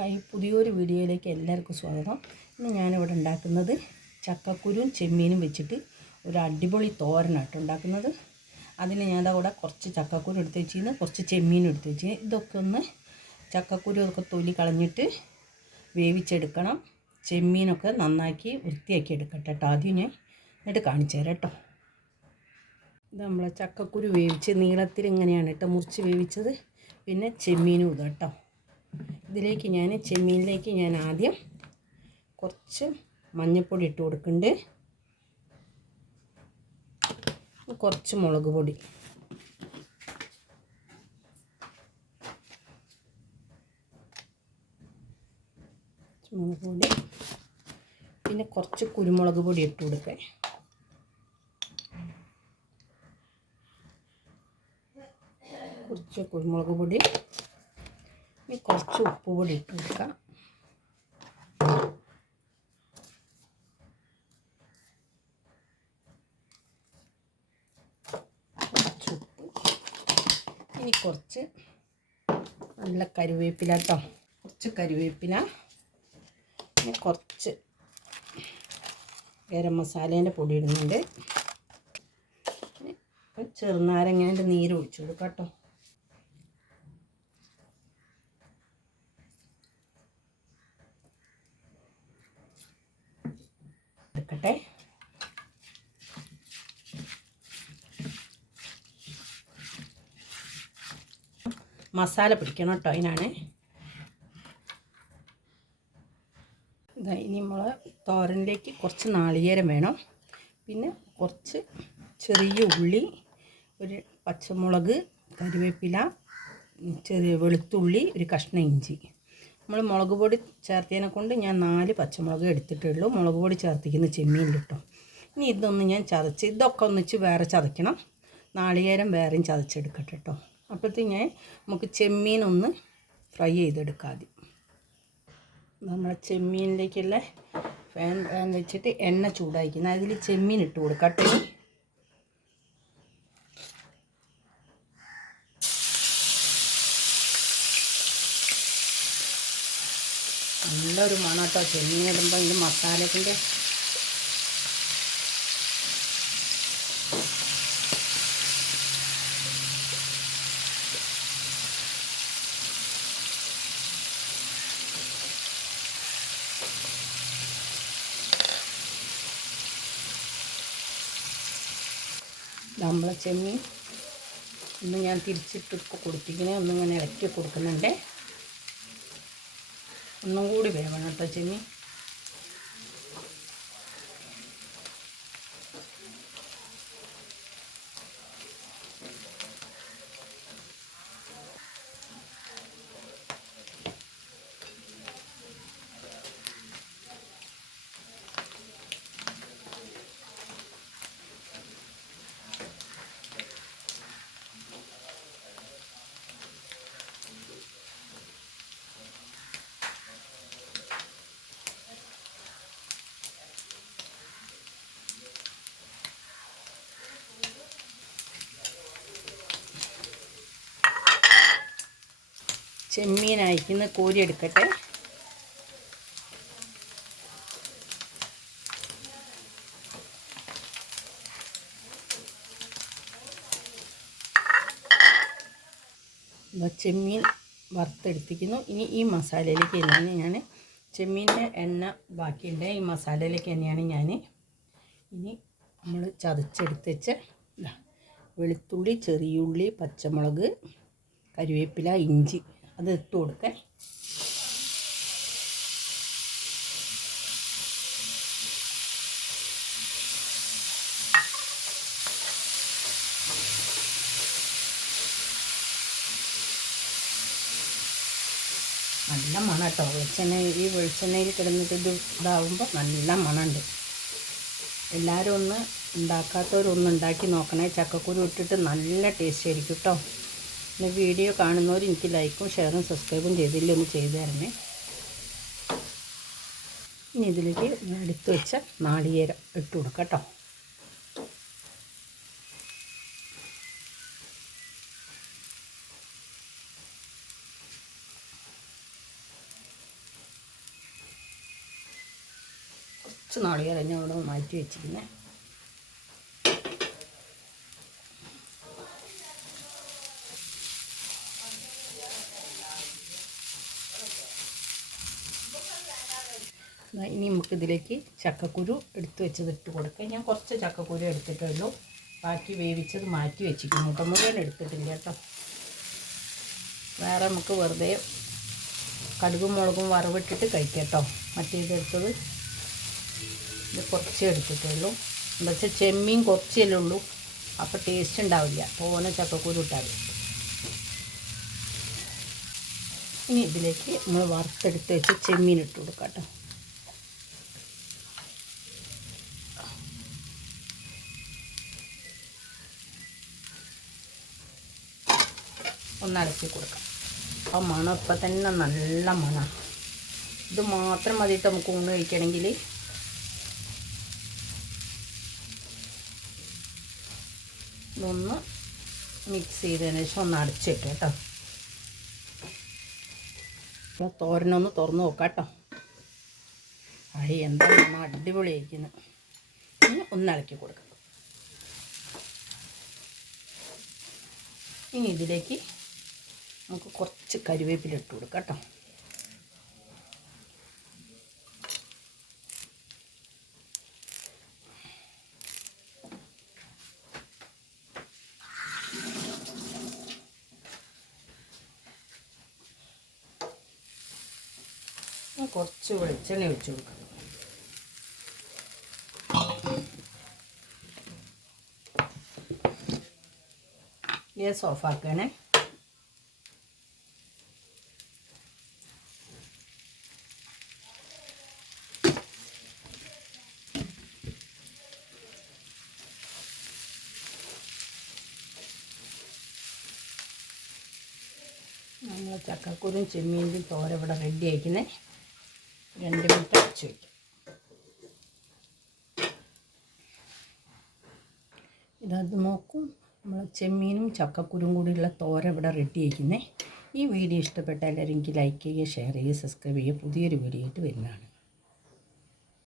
ഈ പുതിയൊരു വീഡിയോയിലേക്ക് എല്ലാവർക്കും സ്വാഗതം. ഇന്ന് ഞാനിവിടെ ഉണ്ടാക്കുന്നത് ചക്കക്കുരുവും ചെമ്മീനും വെച്ചിട്ട് ഒരു അടിപൊളി തോരനായിട്ട് ഉണ്ടാക്കുന്നത്. അതിന് ഞാൻ അവിടെ കുറച്ച് ചക്കക്കുരു എടുത്ത് വെച്ചിരുന്നു കുറച്ച് ചെമ്മീനും എടുത്ത് വെച്ച് ഇതൊക്കെ ഒന്ന് ചക്കക്കുരു ഒക്കെ തൊലി കളഞ്ഞിട്ട് വേവിച്ചെടുക്കണം. ചെമ്മീനൊക്കെ നന്നാക്കി വൃത്തിയാക്കി എടുക്കട്ടെ കേട്ടോ. ആദ്യം ഞാൻ എന്നിട്ട് കാണിച്ചു തരാം കേട്ടോ. ഇത് നമ്മളെ ചക്കക്കുരു വേവിച്ച് നീളത്തിൽ ഇങ്ങനെയാണ് കേട്ടോ മുറിച്ച് വേവിച്ചത്. പിന്നെ ചെമ്മീനും ഇത് കേട്ടോ. ഇതിലേക്ക് ഞാൻ ചെമ്മീനിലേക്ക് ഞാൻ ആദ്യം കുറച്ച് മഞ്ഞൾപ്പൊടി ഇട്ട് കൊടുക്കുന്നുണ്ട്. കുറച്ച് മുളക് പൊടി. മുളക് പൊടി. പിന്നെ കുറച്ച് കുരുമുളക് പൊടി ഇട്ട് കൊടുക്കുക കുറച്ച് കുരുമുളക് പൊടി. ഇനി കുറച്ച് ഉപ്പ് കൂടി ഇട്ട് കൊടുക്കാം ഉപ്പ്. ഇനി കുറച്ച് നല്ല കരുവേപ്പില കേട്ടോ കുറച്ച് കരുവേപ്പില. പിന്നെ കുറച്ച് ഗരം മസാലേന്റെ പൊടി ഇടുന്നുണ്ട്. ചെറുനാരങ്ങേന്റെ നീര് ഒഴിച്ചു കൊടുക്കാം കേട്ടോ എടുക്കട്ടെ മസാല പിടിക്കണം കേട്ടോ അതിനാണ് ഇനി നമ്മൾ തോരനിലേക്ക് കുറച്ച് നാളികേരം വേണം. പിന്നെ കുറച്ച് ചെറിയ ഉള്ളി ഒരു പച്ചമുളക് കറിവേപ്പില ചെറിയ വെളുത്തുള്ളി ഒരു കഷ്ണം ഇഞ്ചി. നമ്മൾ മുളക് പൊടി ചേർത്തതിനെ കൊണ്ട് ഞാൻ നാല് പച്ചമുളക് എടുത്തിട്ടുള്ളൂ. മുളക് പൊടി ചേർത്തിക്കുന്ന ചെമ്മീൻ കിട്ടും ഇനി ഇതൊന്ന് ഞാൻ ചതച്ച് ഇതൊക്കെ ഒന്നിച്ച് വേറെ ചതയ്ക്കണം. നാളികേരം വേറെയും ചതച്ചെടുക്കട്ടെ കേട്ടോ അപ്പോഴത്തേക്ക് ഞാൻ നമുക്ക് ചെമ്മീൻ ഒന്ന് ഫ്രൈ ആദ്യം. നമ്മുടെ ചെമ്മീനിലേക്കുള്ള ഫാൻ ഫാൻ വെച്ചിട്ട് എണ്ണ ചൂടായിരിക്കുന്നത് അതിൽ ചെമ്മീൻ ഇട്ട് കൊടുക്കട്ടെ നല്ലൊരു മണം കേട്ടോ ചെമ്മീനിടുമ്പോൾ ഇത് മസാലക്കിന്റെ നമ്മളെ ചെമ്മീൻ ഒന്ന് ഞാൻ തിരിച്ചിട്ട് കൊടുത്തിങ്ങനെ ഒന്നിങ്ങനെ ഇറക്കി കൊടുക്കുന്നുണ്ട്. ഒന്നും കൂടി വേവണം കേട്ടോ ചെമ്മീൻ. ചെമ്മീൻ അയക്കുന്ന കോരി എടുക്കട്ടെ. ചെമ്മീൻ വറുത്തെടുത്തിരിക്കുന്നു. ഇനി ഈ മസാലയിലേക്ക് തന്നെയാണ് ഞാൻ ചെമ്മീന്റെ എണ്ണ ബാക്കിയുണ്ട്. ഈ മസാലയിലേക്ക് തന്നെയാണ് ഞാൻ ഇനി നമ്മൾ ചതച്ചെടുത്ത് വെച്ച വെളുത്തുള്ളി ചെറിയുള്ളി പച്ചമുളക് കരിവേപ്പില ഇഞ്ചി അത് ഇട്ട് കൊടുക്കേ. നല്ല മണം കേട്ടോ. വെളിച്ചെണ്ണ ഈ വെളിച്ചെണ്ണയിൽ കിടന്നിട്ട് ഇത് ഇതാവുമ്പോൾ നല്ല മണമുണ്ട്. എല്ലാവരും ഒന്ന് ഉണ്ടാക്കാത്തവരൊന്ന് ഉണ്ടാക്കി നോക്കണേ. ചക്കക്കുരു ഇട്ടിട്ട് നല്ല ടേസ്റ്റ് ആയിരിക്കും കേട്ടോ. പിന്നെ വീഡിയോ കാണുന്നവർ എനിക്ക് ലൈക്കും ഷെയറും സബ്സ്ക്രൈബും ചെയ്തില്ല ഒന്ന് ചെയ്തു തരണേ. ഇനി ഇതിലേക്ക് എടുത്തു വെച്ച നാളികേരം ഇട്ട് കൊടുക്കട്ടോ കുറച്ച് നാളികേരം ഞാൻ ഇവിടെ മാറ്റി വെച്ചിരുന്നേ ഇനി നമുക്ക് ഇതിലേക്ക് ചക്കക്കുരു എടുത്ത് വെച്ചത് ഇട്ട് കൊടുക്കാം. ഞാൻ കുറച്ച് ചക്കക്കുരു എടുത്തിട്ടുള്ളൂ. ബാക്കി വേവിച്ചത് മാറ്റി വെച്ചിരിക്കുന്നു കേട്ടോ. മുഴുവൻ എടുത്തിട്ടില്ല കേട്ടോ. വേറെ നമുക്ക് വെറുതെ കടുകും മുളകും വറവിട്ടിട്ട് കഴിക്കാം കേട്ടോ. മറ്റേതെടുത്തത് ഇത് കുറച്ചേ എടുത്തിട്ടുള്ളൂ. എന്താ വെച്ചാൽ ചെമ്മീൻ കുറച്ചല്ലേ ഉള്ളൂ. അപ്പോൾ ടേസ്റ്റ് ഉണ്ടാവില്ല. തോനെ ചക്കക്കുരു ഇട്ടാൽ ഇനി ഇതിലേക്ക് നമ്മൾ വറുത്തെടുത്ത് വെച്ച് ചെമ്മീൻ ഇട്ട് കൊടുക്കാം കേട്ടോ. ഒന്ന് അടക്കി കൊടുക്കാം. ആ മണം ഇപ്പം തന്നെ നല്ല മണമാണ് ഇത് മാത്രം മതിയിട്ട് നമുക്ക് ഊണ് കഴിക്കണമെങ്കിൽ. ഇതൊന്ന് മിക്സ് ചെയ്തതിന് ശേഷം ഒന്ന് അടച്ചിട്ട് കേട്ടോ. അപ്പോൾ തോരനൊന്ന് തുറന്ന് നോക്കാം കേട്ടോ. അടി എന്താ മണം? അടിപൊളിയായിരിക്കുന്നു. ഇനി ഒന്ന് ഇളക്കി കൊടുക്കാം. ഇനി ഇതിലേക്ക് നമുക്ക് കുറച്ച് കരിവേപ്പില ഇട്ട് കൊടുക്കാം കേട്ടോ. കുറച്ച് വെളിച്ചെണ്ണ ഒഴിച്ചു കൊടുക്കാം. ഗ്യാസ് ഓഫാക്കണേ നമ്മൾ ചക്കക്കുരും ചെമ്മീന്റെയും തോര ഇവിടെ റെഡി ആയിക്കുന്നേ. രണ്ട് മിനിറ്റ് അടച്ച് വയ്ക്കും ഇതത് നോക്കും. നമ്മൾ ചെമ്മീനും ചക്കക്കുരും കൂടിയുള്ള തോര ഇവിടെ റെഡി ആയിക്കുന്നേ. ഈ വീഡിയോ ഇഷ്ടപ്പെട്ട എല്ലാവരും എനിക്ക് ലൈക്ക് ചെയ്യുക ഷെയർ ചെയ്യുക സബ്സ്ക്രൈബ് ചെയ്യുക. പുതിയൊരു വീഡിയോ ആയിട്ട് വരുന്നതാണ്.